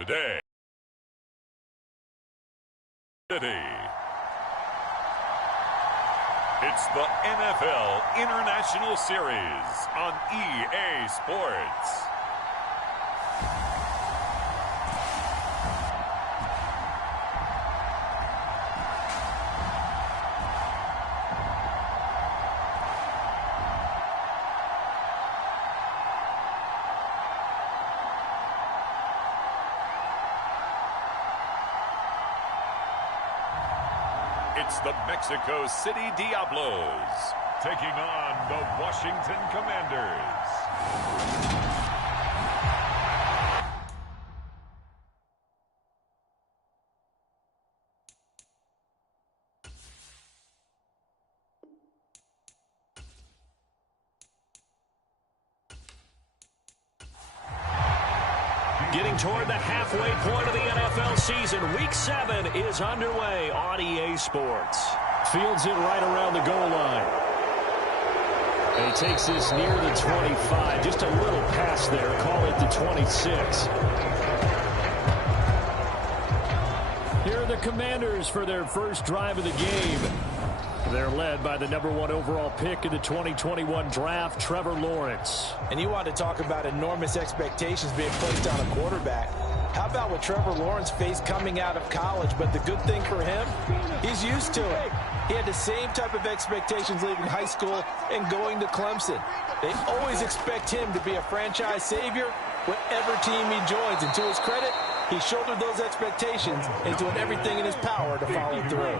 today. It's the NFL International Series on EA Sports. It's the Mexico City Diablos taking on the Washington Commanders. Getting toward the halfway point of the NFL season. Week 7 is underway on EA Sports. Fields it right around the goal line. And he takes this near the 25. Just a little pass there. Call it the 26. Here are the Commanders for their first drive of the game. They're led by the #1 overall pick in the 2021 draft, Trevor Lawrence. And you want to talk about enormous expectations being placed on a quarterback. How about what Trevor Lawrence faced coming out of college? But the good thing for him, he's used to it. He had the same type of expectations leaving high school and going to Clemson. They always expect him to be a franchise savior, whatever team he joins. And to his credit, he shouldered those expectations and is doing everything in his power to follow through.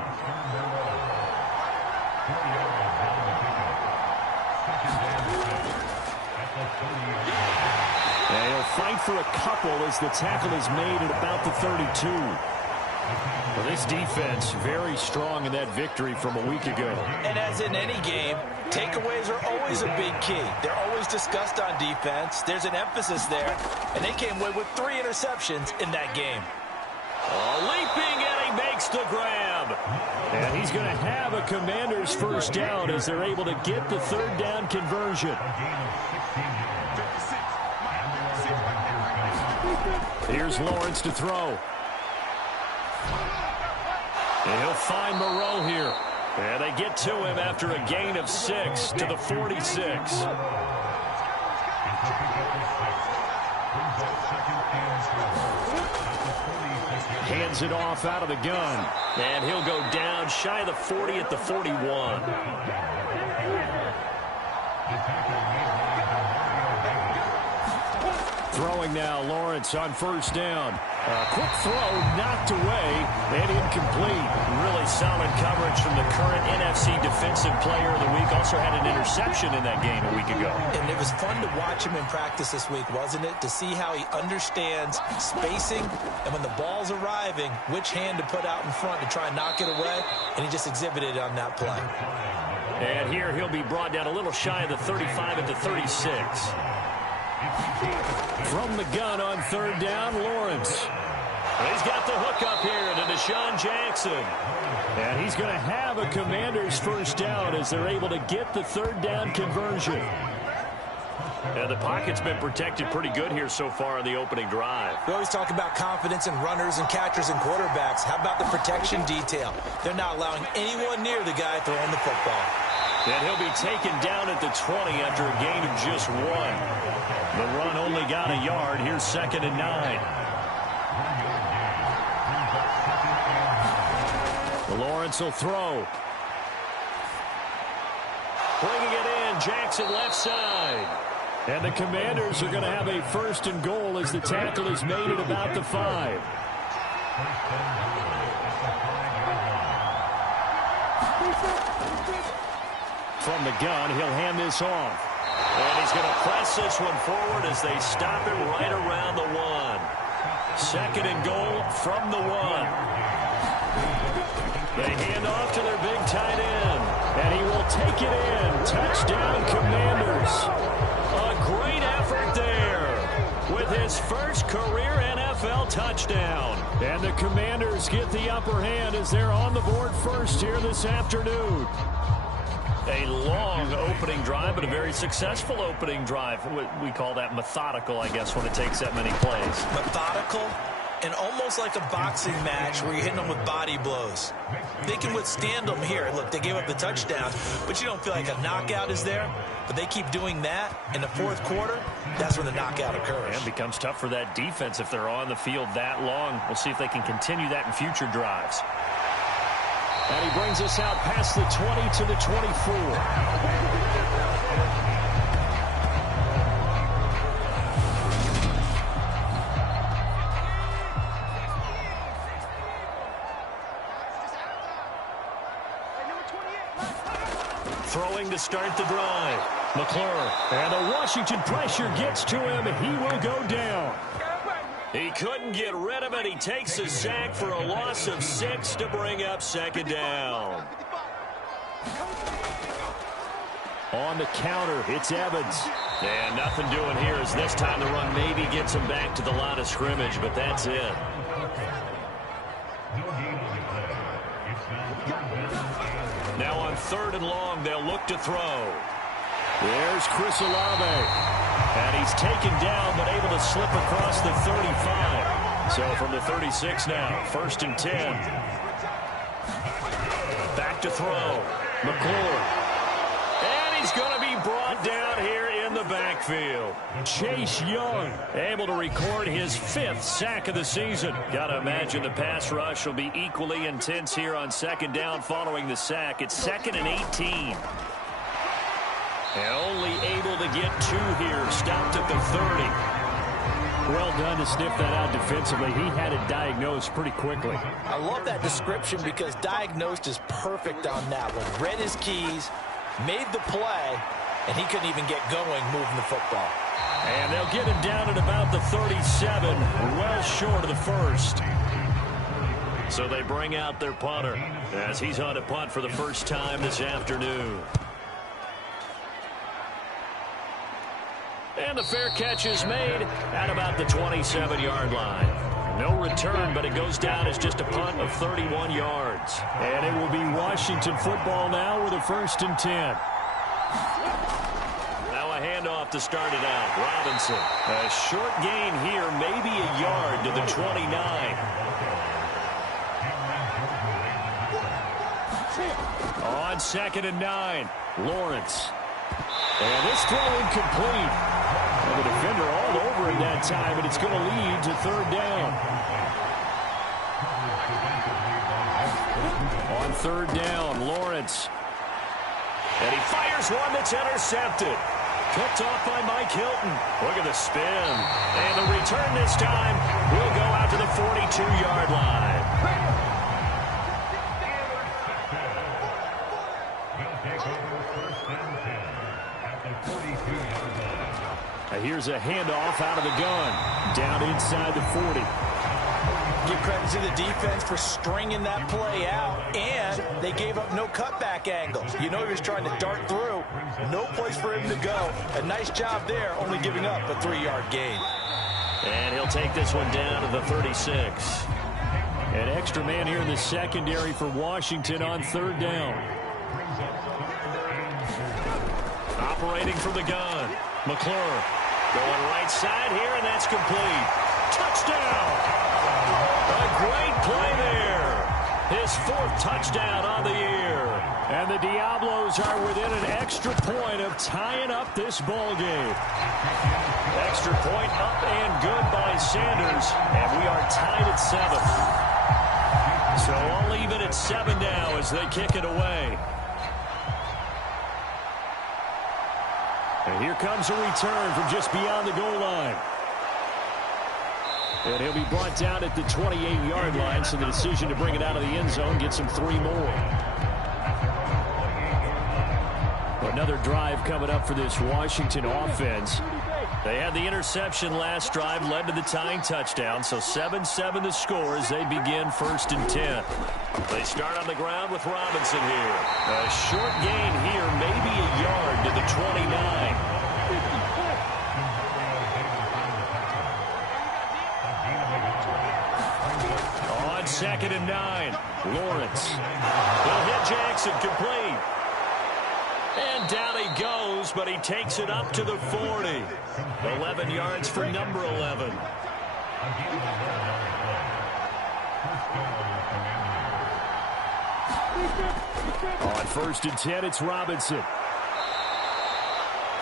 And he'll fight for a couple as the tackle is made at about the 32. Well, this defense very strong in that victory from a week ago. And as in any game, takeaways are always a big key. They're always discussed on defense. There's an emphasis there, and they came away with 3 interceptions in that game. Leaping, and he makes the grab. And he's going to have a Commander's first down as they're able to get the 3rd down conversion. Here's Lawrence to throw. And he'll find Moreau here. And they get to him after a gain of 6 to the 46. Hands it off out of the gun. And he'll go down shy of the 40 at the 41. Throwing now, Lawrence on first down. A quick throw knocked away and incomplete. Really solid coverage from the current NFC Defensive Player of the Week. Also had an interception in that game a week ago. And it was fun to watch him in practice this week, wasn't it? To see how he understands spacing and when the ball's arriving, which hand to put out in front to try and knock it away. And he just exhibited it on that play. And here he'll be brought down a little shy of the 35 at the 36. From the gun on 3rd down, Lawrence. He's got the hook up here to Deshaun Jackson. And he's going to have a Commander's first down as they're able to get the 3rd down conversion. And the pocket's been protected pretty good here so far in the opening drive. We always talk about confidence in runners and catchers and quarterbacks. How about the protection detail? They're not allowing anyone near the guy throwing the football. And he'll be taken down at the 20 after a gain of just 1. The run only got a yard. Here's 2nd and 9. Lawrence will throw. Bringing it in, Jackson left side. And the Commanders are going to have a 1st and goal as the tackle is made at about the 5. From the gun, he'll hand this off. And he's going to press this one forward as they stop it right around the 1. 2nd and goal from the 1. They hand off to their big tight end. And he will take it in. Touchdown, Commanders. A great effort there with his first career NFL touchdown. And the Commanders get the upper hand as they're on the board first here this afternoon. A long opening drive, but a very successful opening drive. We call that methodical, I guess, when it takes that many plays. Methodical And almost like a boxing match where you're hitting them with body blows. They can withstand them here. Look, they gave up the touchdown, but you don't feel like a knockout is there. But they keep doing that in the fourth quarter. That's when the knockout occurs. And it becomes tough for that defense if they're on the field that long. We'll see if they can continue that in future drives. And he brings us out past the 20 to the 24. Throwing to start the drive. McClure. And the Washington pressure gets to him. He will go down. He couldn't get rid of it. He takes a sack for a loss of 6 to bring up second down. On the counter, it's Evans. And nothing doing here as this time the run maybe gets him back to the line of scrimmage, but that's it. Now on 3rd and long, they'll look to throw. There's Chris Olave. And he's taken down, but able to slip across the 35. So from the 36 now, 1st and 10. Back to throw. McClure. And he's going to be brought down here in the backfield. Chase Young able to record his 5th sack of the season. Got to imagine the pass rush will be equally intense here on 2nd down following the sack. It's 2nd and 18. And only able to get 2 here. Stopped at the 30. Well done to sniff that out defensively. He had it diagnosed pretty quickly. I love that description because diagnosed is perfect on that one. Read his keys, made the play, and he couldn't even get going moving the football. And they'll get him down at about the 37, well short of the 1st. So they bring out their punter as he's on to punt for the first time this afternoon. And the fair catch is made at about the 27-yard line. No return, but it goes down as just a punt of 31 yards. And it will be Washington football now with a 1st and 10. Now a handoff to start it out. Robinson. A short gain here, maybe a yard to the 29. On 2nd and 9, Lawrence. And this throw incomplete. And the defender all over him that time, but it's going to lead to 3rd down. On 3rd down, Lawrence. And he fires one that's intercepted. Picked off by Mike Hilton. Look at the spin. And the return this time will go out to the 42-yard line. Here's a handoff out of the gun. Down inside the 40. Give credit to the defense for stringing that play out, and they gave up no cutback angle. You know he was trying to dart through. No place for him to go. A nice job there, only giving up a 3-yard gain. And he'll take this one down to the 36. An extra man here in the secondary for Washington on 3rd down. Operating from the gun. McClure. Going right side here, and that's complete. Touchdown! A great play there. His 4th touchdown on the year. And the Diablos are within an extra point of tying up this ball game. Extra point up and good by Sanders. And we are tied at 7. So I'll leave it at 7 now as they kick it away. And here comes a return from just beyond the goal line. And he'll be brought down at the 28-yard line, so the decision to bring it out of the end zone gets him 3 more. Another drive coming up for this Washington offense. They had the interception last drive, led to the tying touchdown, so 7-7 the score as they begin 1st and 10. They start on the ground with Robinson here. A short gain here, maybe a yard to the 29. On 2nd and 9, Lawrence. They'll hit Jackson complete. And down he goes, but he takes it up to the 40. 11 yards for number 11. On 1st and 10, it's Robinson.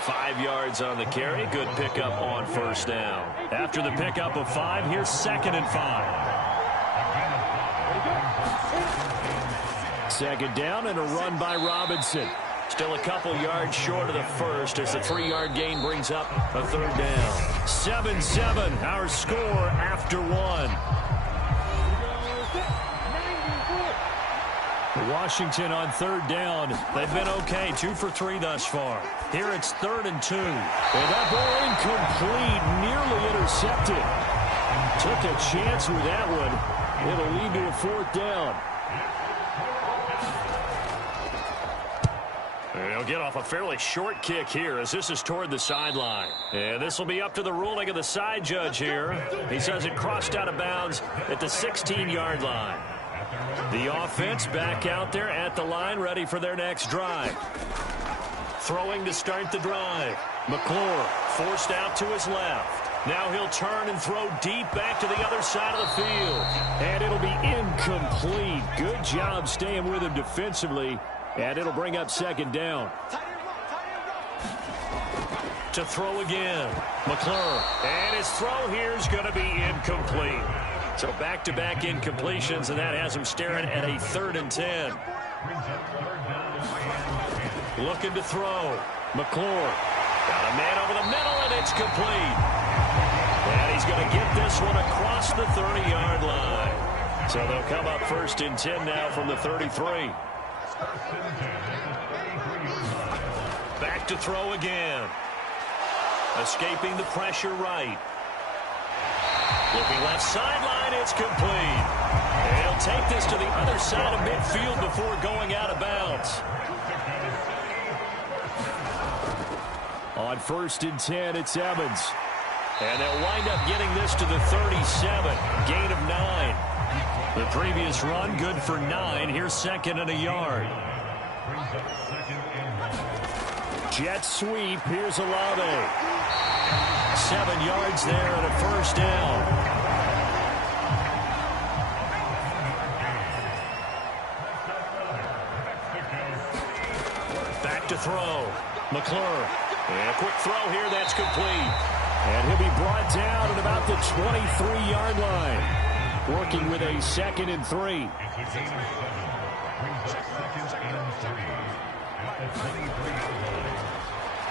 5 yards on the carry. Good pickup on 1st down. After the pickup of 5, here's 2nd and 5. 2nd down and a run by Robinson. Still a couple yards short of the first as the 3-yard gain brings up a 3rd down. 7-7, our score after 1. Washington on 3rd down. They've been okay, 2 for 3 thus far. Here it's 3rd and 2. And that ball incomplete, nearly intercepted. Took a chance with that one. It'll lead to a 4th down. He'll get off a fairly short kick here as this is toward the sideline. And this will be up to the ruling of the side judge here. He says it crossed out of bounds at the 16-yard line. The offense back out there at the line, ready for their next drive. Throwing to start the drive. McClure forced out to his left. Now he'll turn and throw deep back to the other side of the field. And it'll be incomplete. Good job staying with him defensively. And it'll bring up 2nd down. To throw again. McClure. And his throw here is going to be incomplete. So back-to-back incompletions, and that has him staring at a 3rd and 10. Looking to throw. McClure. Got a man over the middle, and it's complete. And he's going to get this one across the 30-yard line. So they'll come up 1st and 10 now from the 33. Back to throw again. Escaping the pressure right. Looking left sideline, it's complete. And he'll take this to the other side of midfield before going out of bounds. On 1st and 10, it's Evans. And they'll wind up getting this to the 37. Gain of 9. The previous run, good for 9. Here's 2nd and a yard. Jet sweep. Here's Olave. 7 yards there and a 1st down. Back to throw. McClure. And a quick throw here. That's complete. And he'll be brought down at about the 23-yard line. Working with a 2nd and 3.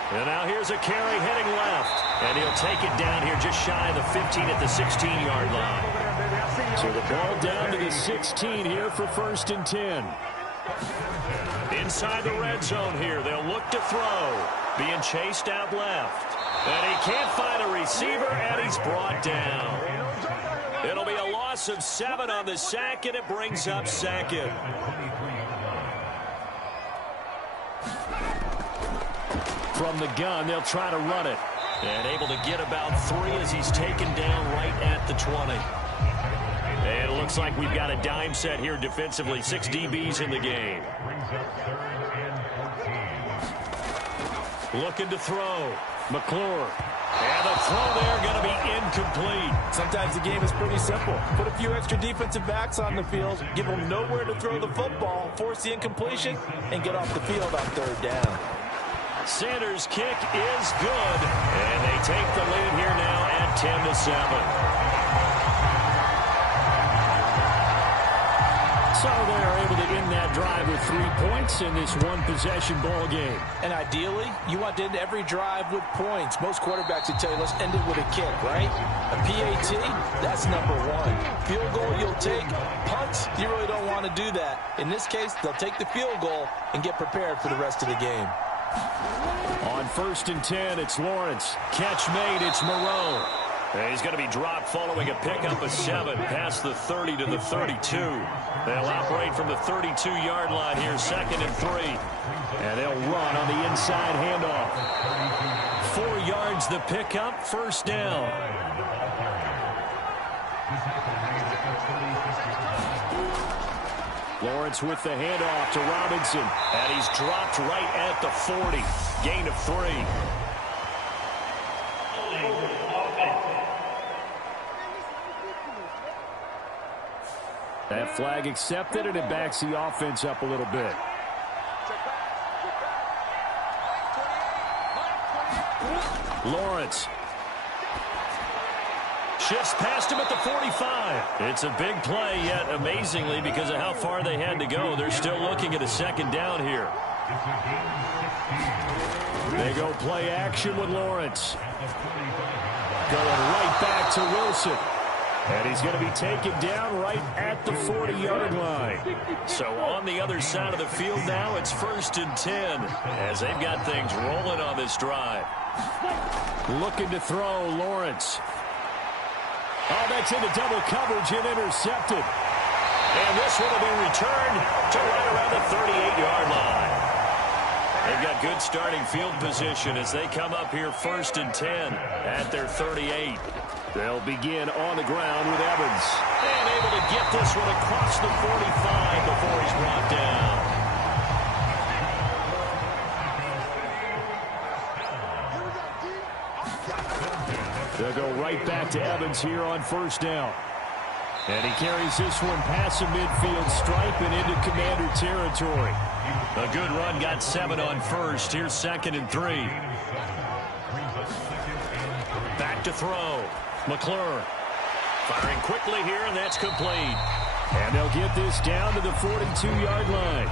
And now here's a carry heading left. And he'll take it down here just shy of the 15 at the 16-yard line. So the ball down to the 16 here for 1st and 10. Inside the red zone here. They'll look to throw. Being chased out left. And he can't find a receiver, and he's brought down. It'll be a loss of 7 on the sack, and it brings up 2nd. From the gun, they'll try to run it. And able to get about 3 as he's taken down right at the 20. And it looks like we've got a dime set here defensively. 6 DBs in the game. Looking to throw. McClure. And the throw there going to be incomplete. Sometimes the game is pretty simple. Put a few extra defensive backs on the field, give them nowhere to throw the football, force the incompletion, and get off the field on 3rd down. Sanders' kick is good. And they take the lead here now at 10-7. So they are able to end that drive with 3 points in this one-possession ball game. And ideally, you want to end every drive with points. Most quarterbacks would tell you, let's end it with a kick, right? A PAT, that's number 1. Field goal you'll take. Punts, you really don't want to do that. In this case, they'll take the field goal and get prepared for the rest of the game. On 1st and 10, it's Lawrence. Catch made, it's Moreau. And he's going to be dropped following a pickup of 7 past the 30 to the 32. They'll operate from the 32-yard line here, 2nd and 3. And they'll run on the inside handoff. 4 yards the pickup, 1st down. Lawrence with the handoff to Robinson. And he's dropped right at the 40. Gain of 3. That flag accepted, and it backs the offense up a little bit. Lawrence shifts past him at the 45. It's a big play, yet amazingly, because of how far they had to go, they're still looking at a second down here. They go play action with Lawrence. Going right back to Wilson. And he's going to be taken down right at the 40-yard line. So on the other side of the field now, it's 1st and 10 as they've got things rolling on this drive. Looking to throw, Lawrence. Oh, that's into double coverage and intercepted. And this one will be returned to right around the 38-yard line. They've got good starting field position as they come up here 1st and 10 at their 38. They'll begin on the ground with Evans. And able to get this one across the 45 before he's brought down. They'll go right back to Evans here on 1st down. And he carries this one past the midfield stripe and into Commander territory. A good run, got 7 on 1st. Here's 2nd and 3. Back to throw. McClure firing quickly here, and that's complete. And they'll get this down to the 42-yard line.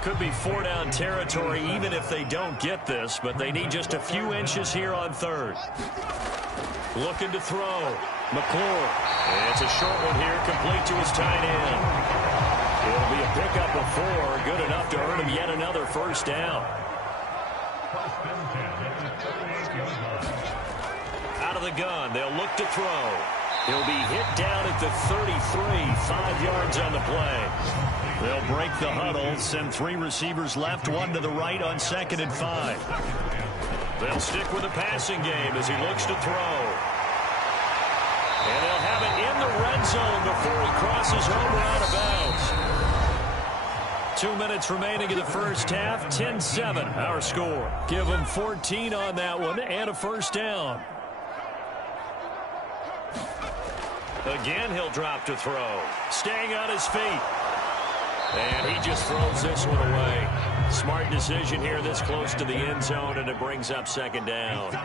Could be 4-down territory even if they don't get this, but they need just a few inches here on 3rd. Looking to throw. McClure. It's a short one here, complete to his tight end. It'll be a pickup of 4, good enough to earn him yet another 1st down. Out of the gun, they'll look to throw. He'll be hit down at the 33, 5 yards on the play. They'll break the huddle, send 3 receivers left, 1 to the right on 2nd and 5. They'll stick with the passing game as he looks to throw. And they'll have it in the red zone before he crosses over out of bounds. 2 minutes remaining in the first half. 10-7 our score. Give him 14 on that one and a 1st down. Again, he'll drop to throw. Staying on his feet. And he just throws this one away. Smart decision here this close to the end zone, and it brings up 2nd down.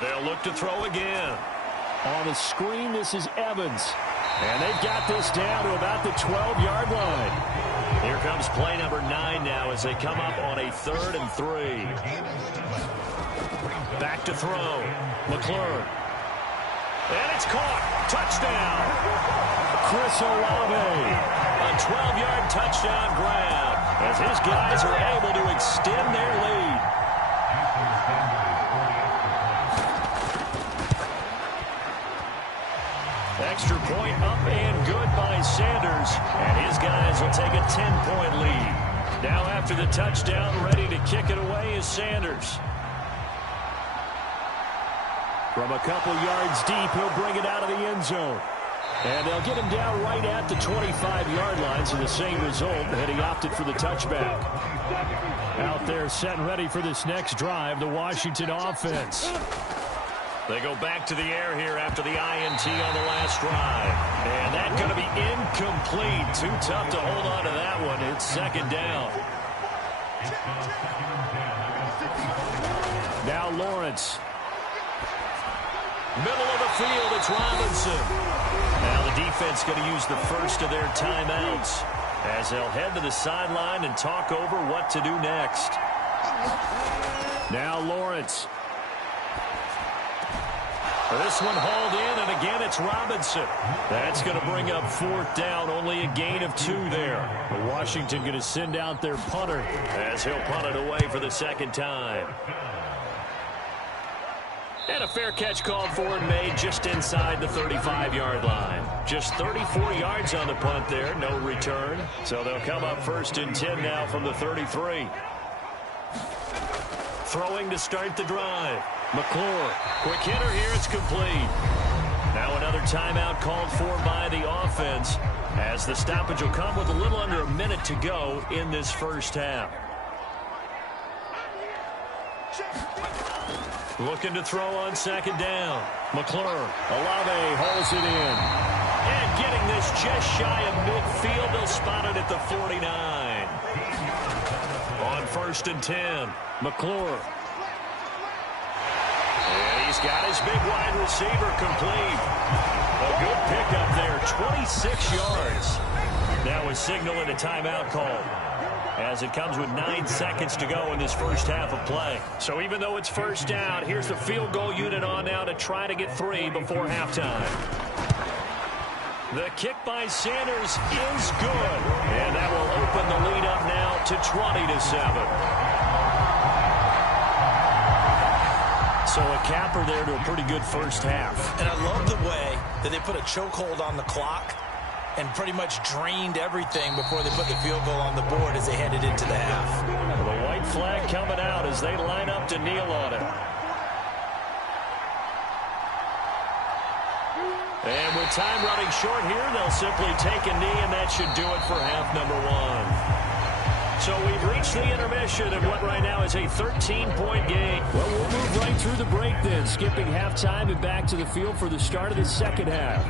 They'll look to throw again. On the screen, this is Evans. And they've got this down to about the 12-yard line. Here comes play number 9 now as they come up on a 3rd and 3. Back to throw. McClure. And it's caught. Touchdown. Chris Olave. A 12-yard touchdown grab as his guys are able to extend their lead. Extra point up and good by Sanders. And his guys will take a 10-point lead. Now after the touchdown, ready to kick it away is Sanders. From a couple yards deep, he'll bring it out of the end zone. And they'll get him down right at the 25-yard line, so the same result, and he opted for the touchback. Out there set and ready for this next drive, the Washington offense. They go back to the air here after the INT on the last drive. And that's going to be incomplete. Too tough to hold on to that one. It's 2nd down. Now Lawrence. Middle of the field, it's Robinson. Now the defense going to use the first of their timeouts as they'll head to the sideline and talk over what to do next. Now Lawrence. This one hauled in, and again it's Robinson. That's going to bring up 4th down, only a gain of 2 there. Washington going to send out their punter as he'll punt it away for the 2nd time. And a fair catch called for and made just inside the 35-yard line. Just 34 yards on the punt there, no return. So they'll come up 1st and 10 now from the 33. Throwing to start the drive. McClure, quick hitter here, it's complete. Now another timeout called for by the offense as the stoppage will come with a little under a minute to go in this first half. Looking to throw on second down. McClure. Olave holds it in. And getting this just shy of midfield. They'll spot it at the 49. On 1st and 10. McClure. And he's got his big wide receiver complete. A good pickup there. 26 yards. Now a signal and a timeout call, as it comes with 9 seconds to go in this first half of play. So even though it's first down, here's the field goal unit on now to try to get 3 before halftime. The kick by Sanders is good. And that will open the lead up now to 20-7. So a capper there to a pretty good first half. And I love the way that they put a chokehold on the clock and pretty much drained everything before they put the field goal on the board as they headed into the half. The white flag coming out as they line up to kneel on it. And with time running short here, they'll simply take a knee, and that should do it for half number 1. So we've reached the intermission of what right now is a 13-point game. Well, we'll move right through the break then, skipping halftime and back to the field for the start of the second half.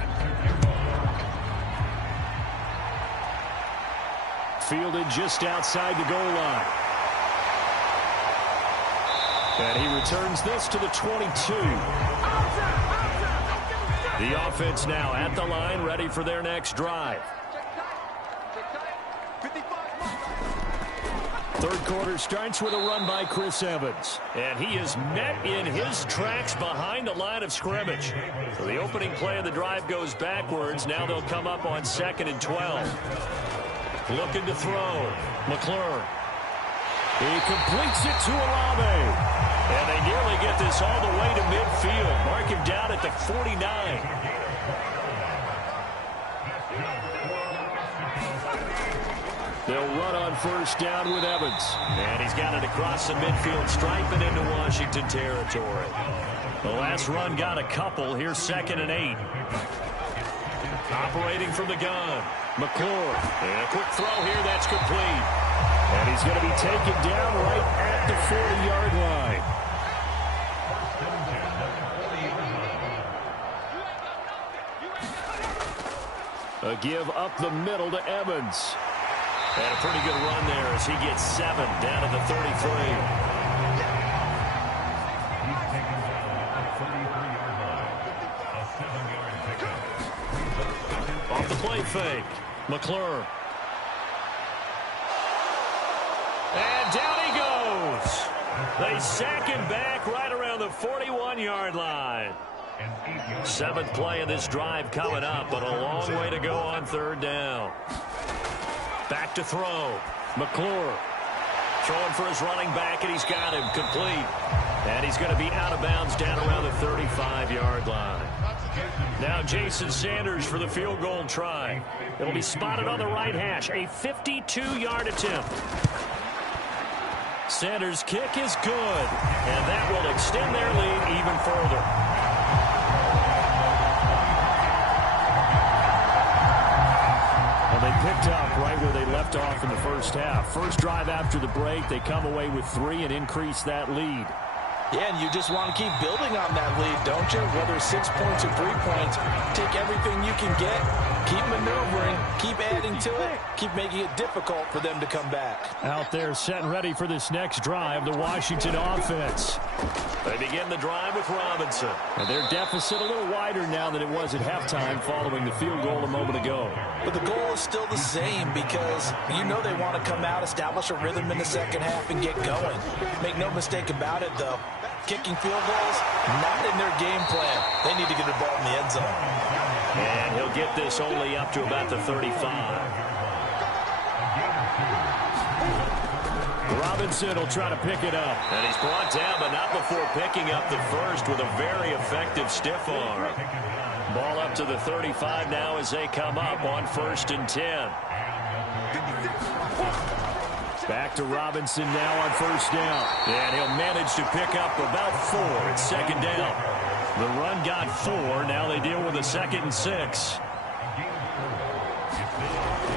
Fielded just outside the goal line. And he returns this to the 22. The offense now at the line, ready for their next drive. Third quarter starts with a run by Chris Evans. And he is met in his tracks behind the line of scrimmage. So the opening play of the drive goes backwards. Now they'll come up on 2nd and 12. Looking to throw. McClure. He completes it to Olave. And they nearly get this all the way to midfield. Mark him down at the 49. They'll run on first down with Evans. And he's got it across the midfield stripe and into Washington territory. The last run got a couple. Here's 2nd and 8. Operating from the gun. McClure. And a quick throw here. That's complete. And he's going to be taken down right at the 40-yard line. A give up the middle to Evans. And a pretty good run there as he gets 7 down to the 33. Off the play fake. McClure. And down he goes. They sack him back right around the 41-yard line. 7th play of this drive coming up, but a long way to go on 3rd down. Back to throw. McClure throwing for his running back, and he's got him complete. And he's going to be out of bounds down around the 35-yard line. Now Jason Sanders for the field goal try. It'll be spotted on the right hash. A 52-yard attempt. Sanders' kick is good, and that will extend their lead even further. They picked up right where they left off in the first half. First drive after the break, they come away with 3 and increase that lead. Yeah, and you just want to keep building on that lead, don't you? Whether it's 6 points or 3 points, take everything you can get, keep maneuvering, keep adding to it, keep making it difficult for them to come back. Out there set and ready for this next drive, the Washington offense. They begin the drive with Robinson. And their deficit a little wider now than it was at halftime following the field goal a moment ago. But the goal is still the same because you know they want to come out, establish a rhythm in the second half, and get going. Make no mistake about it, though. Kicking field goals, not in their game plan. They need to get the ball in the end zone. And he'll get this only up to about the 35. Robinson will try to pick it up. And he's brought down, but not before picking up the first with a very effective stiff arm. Ball up to the 35 now as they come up on 1st and 10. Back to Robinson now on 1st down. And he'll manage to pick up about 4 at 2nd down. The run got 4. Now they deal with a 2nd and 6.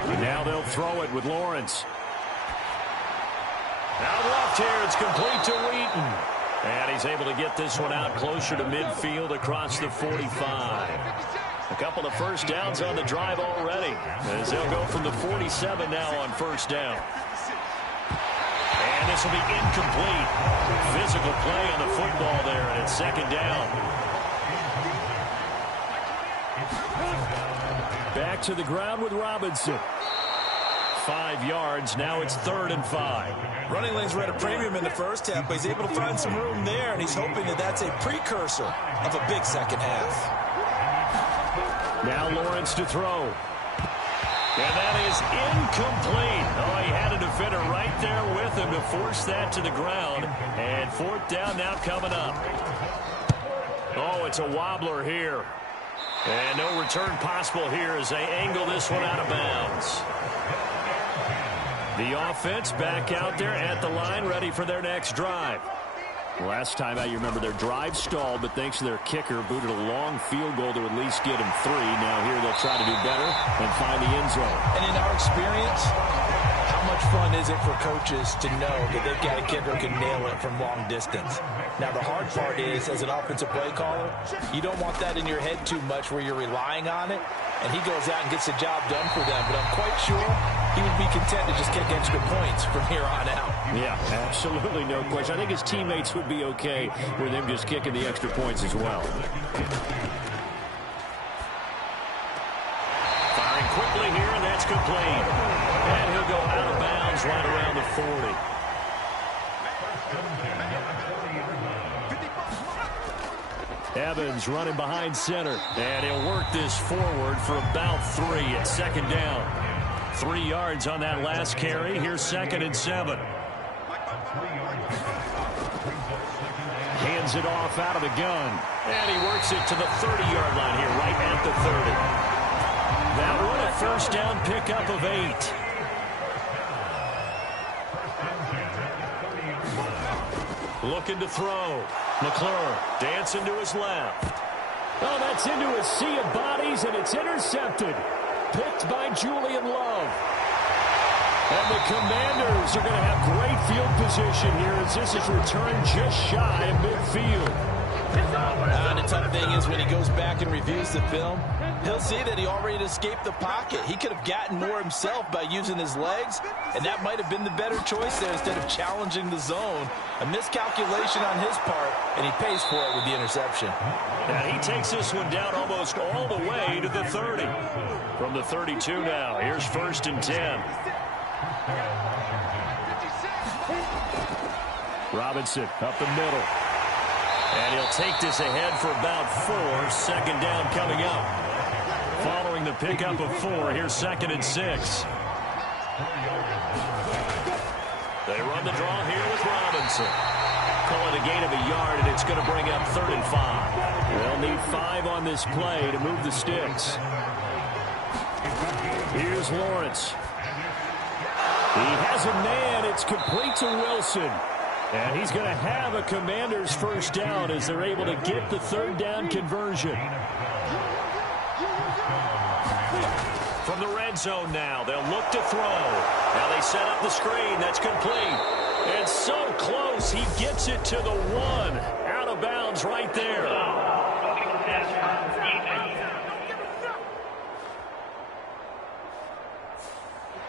And now they'll throw it with Lawrence. Out left here, it's complete to Wheaton. And he's able to get this one out closer to midfield across the 45. A couple of first downs on the drive already, as they'll go from the 47 now on first down. And this will be incomplete. Physical play on the football there, and it's second down. Back to the ground with Robinson. 5 yards. Now it's 3rd and 5. Running lanes were at a premium in the first half, but he's able to find some room there, and he's hoping that that's a precursor of a big second half. Now Lawrence to throw. And that is incomplete. Oh, he had a defender right there with him to force that to the ground. And 4th down now coming up. Oh, it's a wobbler here. And no return possible here as they angle this one out of bounds. The offense back out there at the line, ready for their next drive. Last time out, you remember their drive stalled, but thanks to their kicker, booted a long field goal to at least get him 3. Now here they'll try to do better and find the end zone. And in our experience, how much fun is it for coaches to know that they've got a kicker who can nail it from long distance? Now, the hard part is, as an offensive play caller, you don't want that in your head too much where you're relying on it, and he goes out and gets the job done for them. But I'm quite sure he would be content to just kick extra points from here on out. Yeah, absolutely no question. I think his teammates would be okay with him just kicking the extra points as well. Firing quickly here, and that's complete. And he'll go out of bounds right around the 40. Evans running behind center. And he'll work this forward for about 3 at second down. 3 yards on that last carry. Here's 2nd and 7. Hands it off out of the gun. And he works it to the 30-yard line here, right at the 30. That one a first down pickup of 8. Looking to throw. McClure dancing to his left. Oh, that's into a sea of bodies, and it's intercepted. Picked by Julian Love. And the Commanders are going to have great field position here as this is returned just shy of midfield. And the tough thing is when he goes back and reviews the film, he'll see that he already escaped the pocket. He could have gotten more himself by using his legs, and that might have been the better choice there instead of challenging the zone. A miscalculation on his part, and he pays for it with the interception. And he takes this one down almost all the way to the 30. From the 32 now, here's 1st and 10. Robinson up the middle. And he'll take this ahead for about 4. 2nd down coming up. Following the pickup of 4, here's 2nd and 6. They run the draw here with Robinson. Call it a gain of a yard, and it's going to bring up 3rd and 5. They'll need 5 on this play to move the sticks. Here's Lawrence. He has a man. It's complete to Wilson. And he's going to have a Commanders first down as they're able to get the 3rd down conversion. From the red zone now, they'll look to throw. Now they set up the screen. That's complete. And so close, he gets it to the 1. Out of bounds right there.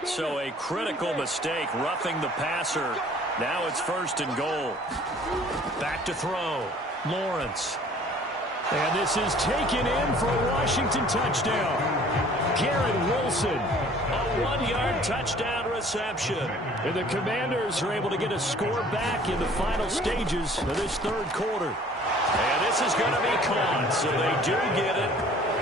So a critical mistake, roughing the passer. Now it's 1st and goal. Back to throw. Lawrence. And this is taken in for a Washington touchdown. Garrett Wilson. A 1-yard touchdown reception. And the Commanders are able to get a score back in the final stages of this 3rd quarter. And this is going to be caught, so they do get it.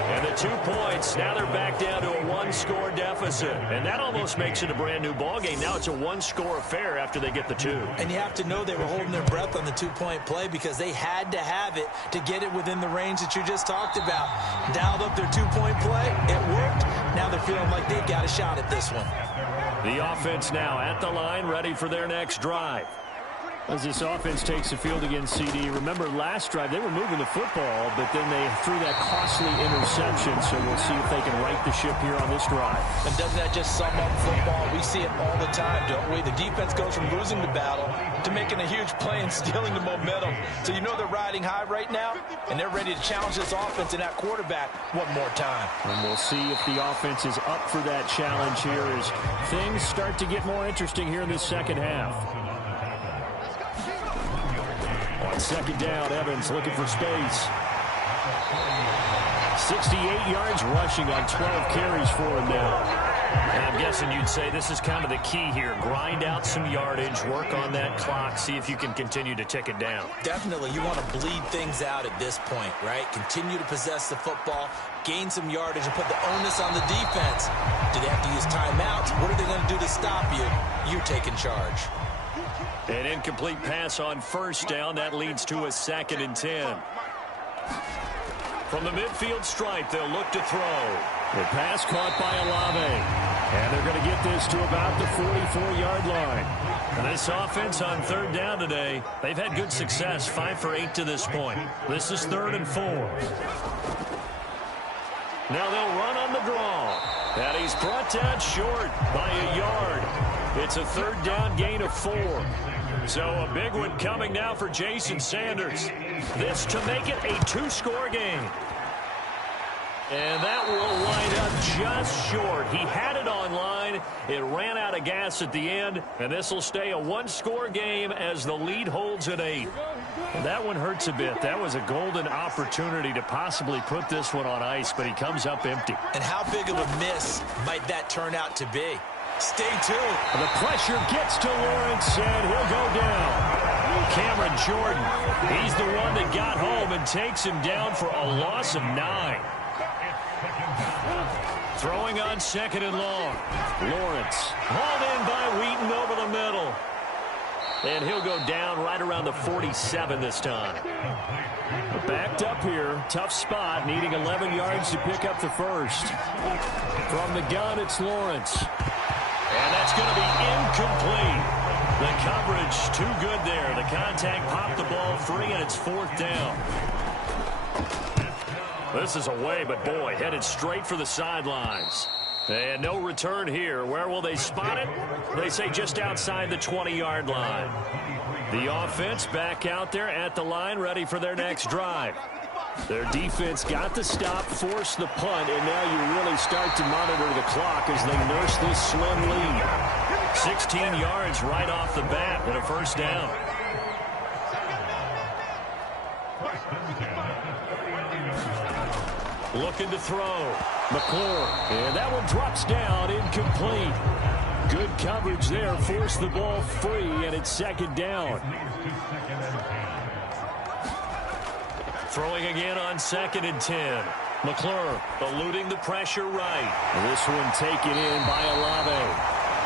And the 2 points, now they're back down to a 1-score deficit. And that almost makes it a brand-new ballgame. Now it's a 1-score affair after they get the 2. And you have to know they were holding their breath on the 2-point play because they had to have it to get it within the range that you just talked about. Dialed up their 2-point play. It worked. Now they're feeling like they've got a shot at this one. The offense now at the line, ready for their next drive. As this offense takes the field against CD, remember last drive they were moving the football, but then they threw that costly interception, so we'll see if they can right the ship here on this drive. And doesn't that just sum up football? We see it all the time, don't we? The defense goes from losing the battle to making a huge play and stealing the momentum. So you know they're riding high right now, and they're ready to challenge this offense and that quarterback one more time. And we'll see if the offense is up for that challenge here as things start to get more interesting here in this second half. On second down, Evans looking for space. 68 yards rushing on 12 carries for him now. And I'm guessing you'd say this is kind of the key here. Grind out some yardage, work on that clock, see if you can continue to tick it down. Definitely, you want to bleed things out at this point, right? Continue to possess the football, gain some yardage, and put the onus on the defense. Do they have to use timeouts? What are they going to do to stop you? You're taking charge. An incomplete pass on first down. That leads to a 2nd and 10. From the midfield stripe, they'll look to throw. The pass caught by Olave. And they're going to get this to about the 44-yard line. And this offense on 3rd down today, they've had good success, 5 for 8 to this point. This is 3rd and 4. Now they'll run on the draw. And he's brought down short by a yard. It's a 3rd down gain of 4. So a big one coming now for Jason Sanders. This to make it a 2-score game. And that will wind up just short. He had it online. It ran out of gas at the end. And this will stay a 1-score game as the lead holds at 8. And that one hurts a bit. That was a golden opportunity to possibly put this one on ice, but he comes up empty. And how big of a miss might that turn out to be? Stay tuned. The pressure gets to Lawrence, and he'll go down. Cameron Jordan, he's the one that got home and takes him down for a loss of 9. Throwing on 2nd and long. Lawrence hauled in by Wheaton over the middle. And he'll go down right around the 47 this time. Backed up here. Tough spot. Needing 11 yards to pick up the first. From the gun, it's Lawrence. And that's going to be incomplete. The coverage too good there. The contact popped the ball free, and it's 4th down. This is away, but boy, headed straight for the sidelines. And no return here. Where will they spot it? They say just outside the 20-yard line. The offense back out there at the line, ready for their next drive. Their defense got the stop, forced the punt, and now you really start to monitor the clock as they nurse this slim lead. 16 yards right off the bat and a 1st down. Looking to throw. McClure. And that one drops down, incomplete. Good coverage there, forced the ball free, and it's 2nd down. Throwing again on 2nd and 10. McClure eluding the pressure right. This one taken in by Olave.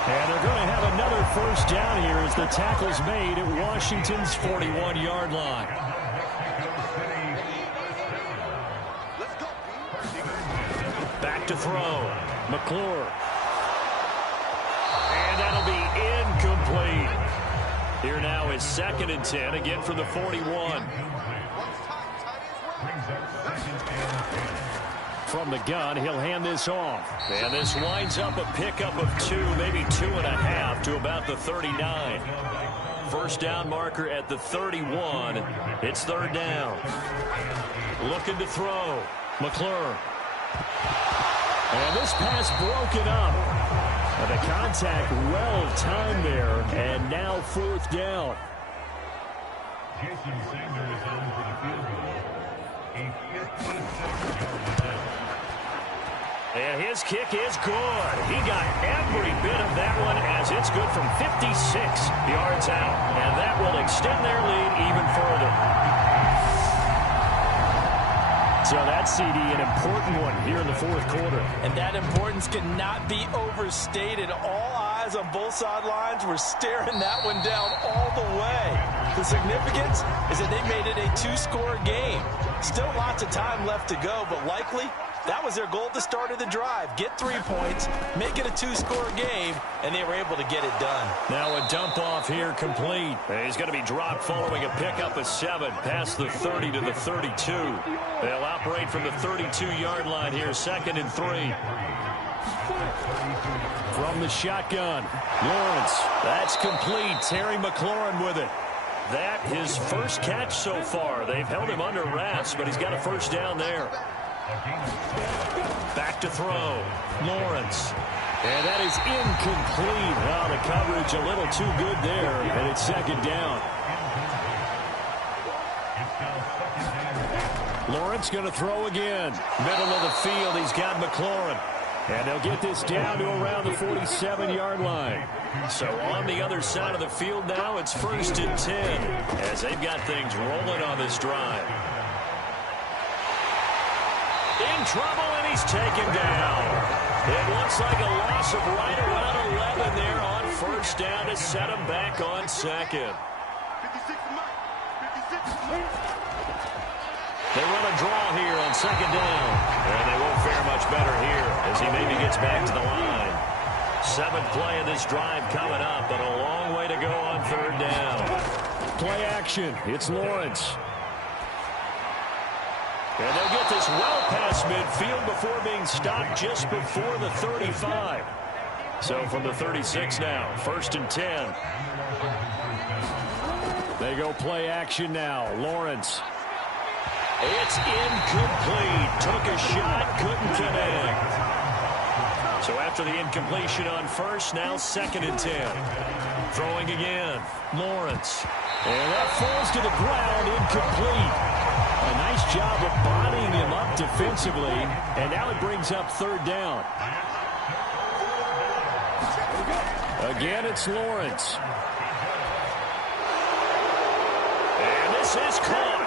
And they're going to have another 1st down here as the tackle's made at Washington's 41-yard line. Back to throw. McClure. And that'll be incomplete. Here now is 2nd and 10, again from the 41. From the gun, he'll hand this off. And this winds up a pickup of 2, maybe 2.5 to about the 39. 1st down marker at the 31. It's 3rd down. Looking to throw. McClure. And this pass broken up. And the contact well timed there. And now 4th down. Jason Sanders on for the field goal. And his kick is good. He got every bit of that one as it's good from 56 yards out. And that will extend their lead even further. So that CD, an important one here in the 4th quarter. And that importance cannot be overstated. All eyes on both sidelines were staring that one down all the way. The significance is that they made it a 2-score game. Still lots of time left to go, but likely That was their goal at the start of the drive. Get 3 points, make it a 2-score game, and they were able to get it done. Now a dump off here complete. He's going to be dropped following a pickup of 7 past the 30 to the 32. They'll operate from the 32-yard line here, 2nd and 3. From the shotgun, Lawrence. That's complete. Terry McLaurin with it. That his first catch so far. They've held him under wraps, but he's got a first down there. Back to throw. Lawrence. And that is incomplete. Well, the coverage a little too good there, and it's 2nd down. Lawrence going to throw again. Middle of the field, he's got McLaurin. And they'll get this down to around the 47-yard line. So on the other side of the field now, it's 1st and 10 as they've got things rolling on this drive. In trouble, and he's taken down. It looks like a loss of right around 11 there on 1st down to set him back on 2nd. They run a draw here on 2nd down. And they won't fare much better here as he maybe gets back to the line. 7th play of this drive coming up, but a long way to go on 3rd down. Play action. It's Lawrence. And they'll get this well past midfield before being stopped just before the 35. So from the 36 now, 1st and 10. They go play action now. Lawrence. It's incomplete. Took a shot, couldn't connect. So after the incompletion on 1st, now 2nd and 10. Throwing again. Lawrence. And that falls to the ground, incomplete. A nice job of bodying him up defensively, and now it brings up 3rd down. Again, it's Lawrence. And this is caught.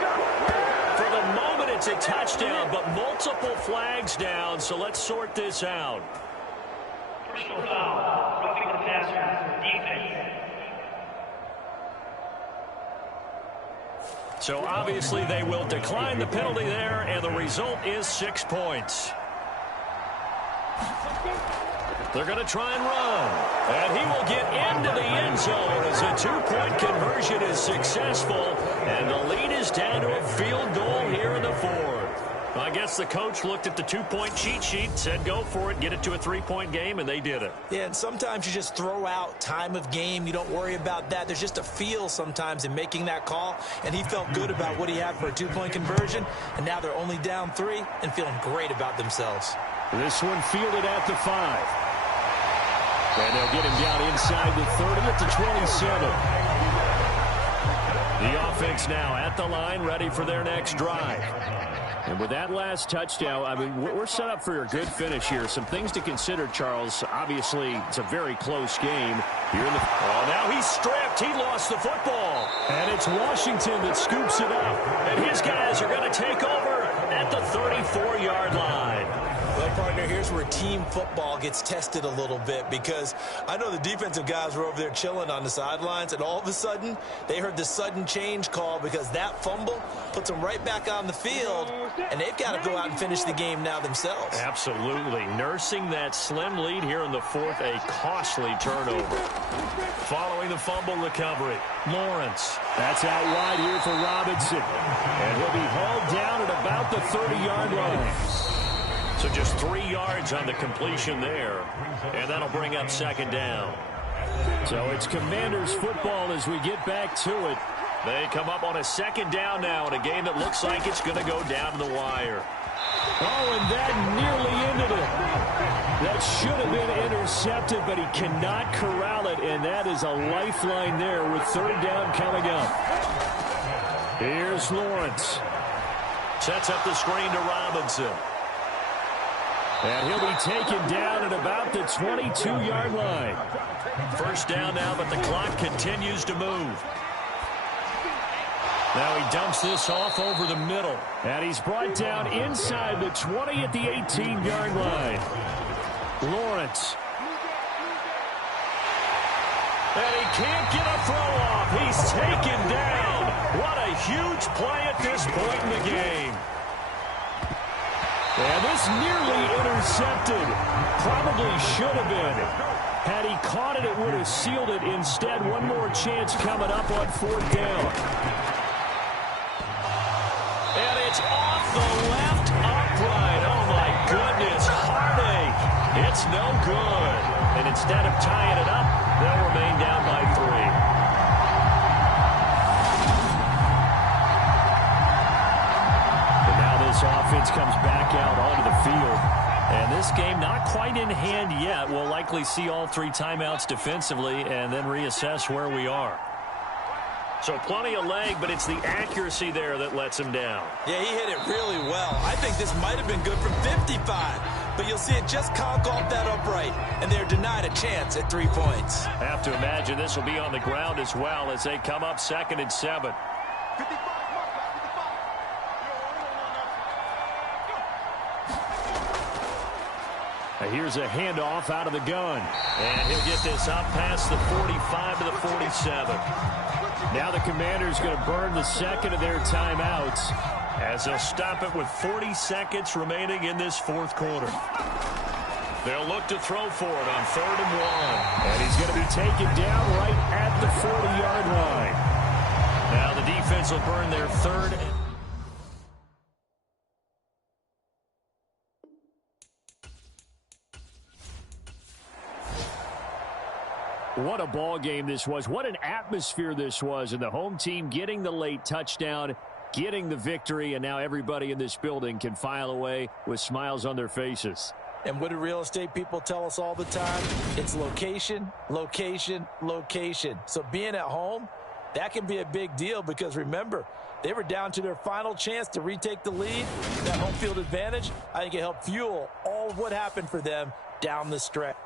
For the moment, it's a touchdown, but multiple flags down, so let's sort this out. Personal foul, roughing the passer, defense. So obviously they will decline the penalty there, and the result is 6 points. They're going to try and run. And he will get into the end zone as a 2-point conversion is successful. And the lead is down to a field goal here in the 4th. I guess the coach looked at the 2-point cheat sheet, said go for it, get it to a 3-point game, and they did it. Yeah, and sometimes you just throw out time of game. You don't worry about that. There's just a feel sometimes in making that call, and he felt good about what he had for a 2-point conversion, and now they're only down 3 and feeling great about themselves. This one fielded at the 5. And they'll get him down inside the 30 at the 27. The offense now at the line, ready for their next drive. And with that last touchdown, I mean, we're set up for a good finish here. Some things to consider, Charles. Obviously, it's a very close game. Here in the now he's stripped. He lost the football. And it's Washington that scoops it up. And his guys are going to take over at the 34-yard line. Well, partner, here's where team football gets tested a little bit, because I know the defensive guys were over there chilling on the sidelines, and all of a sudden, they heard the sudden change call because that fumble puts them right back on the field, and they've got to go out and finish the game now themselves. Absolutely. Nursing that slim lead here in the 4th, a costly turnover. Following the fumble recovery, Lawrence. That's out wide here for Robinson. And he'll be hauled down at about the 30-yard line. So just 3 yards on the completion there. And that'll bring up 2nd down. So it's Commanders football as we get back to it. They come up on a 2nd down now in a game that looks like it's going to go down to the wire. Oh, and that nearly ended it. That should have been intercepted, but he cannot corral it, and that is a lifeline there with 3rd down coming up. Here's Lawrence. Sets up the screen to Robinson. And he'll be taken down at about the 22-yard line. 1st down now, but the clock continues to move. Now he dumps this off over the middle. And he's brought down inside the 20 at the 18-yard line. Lawrence. And he can't get a throw off. He's taken down. What a huge play at this point in the game. And is nearly intercepted. Probably should have been. Had he caught it, it would have sealed it. Instead, one more chance coming up on 4th down. And it's off the left upright. Oh, my goodness. Heartache. It's no good. And instead of tying it up, they'll remain down by 3. This offense comes back out onto the field. And this game not quite in hand yet. We'll likely see all 3 timeouts defensively and then reassess where we are. So plenty of leg, but it's the accuracy there that lets him down. Yeah, he hit it really well. I think this might have been good from 55. But you'll see it just conk off that upright, and they're denied a chance at 3 points. Have to imagine this will be on the ground as well as they come up 2nd and 7. Here's a handoff out of the gun. And he'll get this up past the 45 to the 47. Now the Commanders going to burn the 2nd of their timeouts as they'll stop it with 40 seconds remaining in this 4th quarter. They'll look to throw for it on 3rd and 1. And he's going to be taken down right at the 40-yard line. Now the defense will burn their 3rd. What a ball game this was. What an atmosphere this was. And the home team getting the late touchdown, getting the victory, and now everybody in this building can file away with smiles on their faces. And what do real estate people tell us all the time? It's location, location, location. So being at home, that can be a big deal because, remember, they were down to their final chance to retake the lead. That home field advantage, I think it helped fuel all of what happened for them down the stretch.